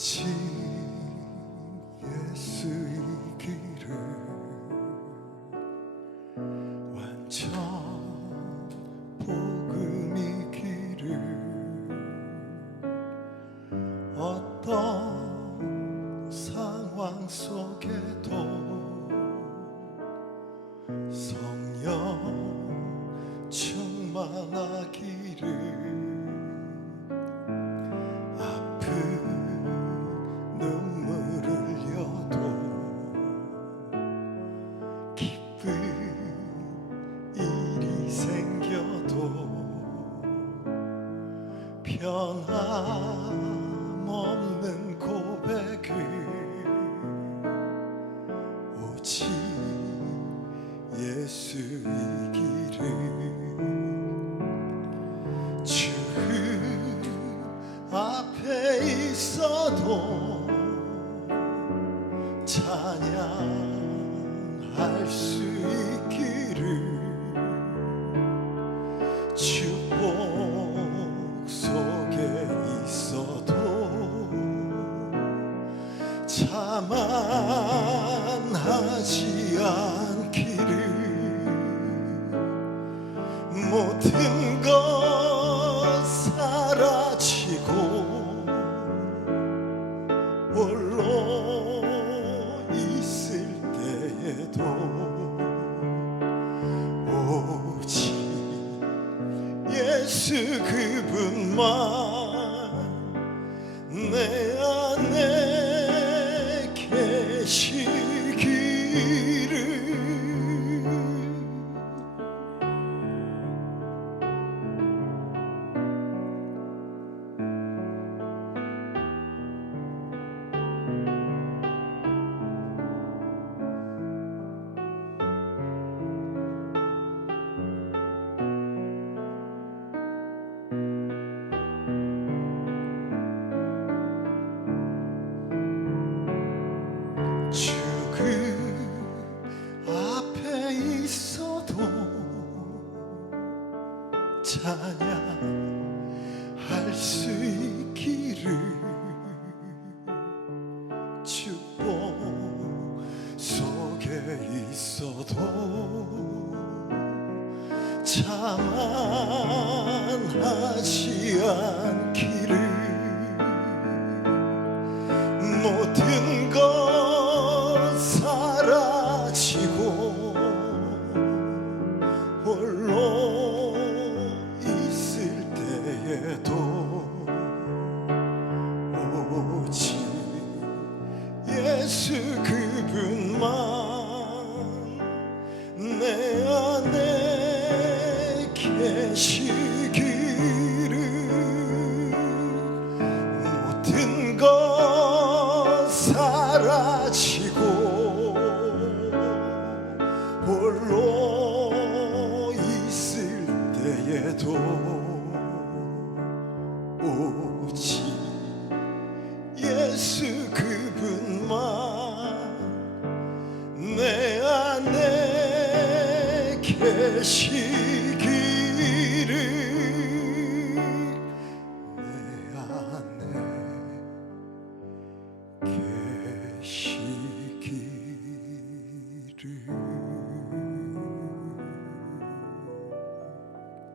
오직 예수의 길을 완전 복음의 길을 어떤 상황 속에도 성령 충만하기를 변함없는 고백을 오직 길을 주 앞에 있어도 찬양할 수 있기를 자만하지 않기를 모든 것 사라지고 홀로 있을 때에도 오직 예수 그분만 내 안에 주그 앞에 있어도 찬양할 수 있기를 축복 속에 있어도 자만하지 않기 예수 그분만 내 안에 계시기를 모든 것 사라지고 홀로 있을 때에도 오직 예수 계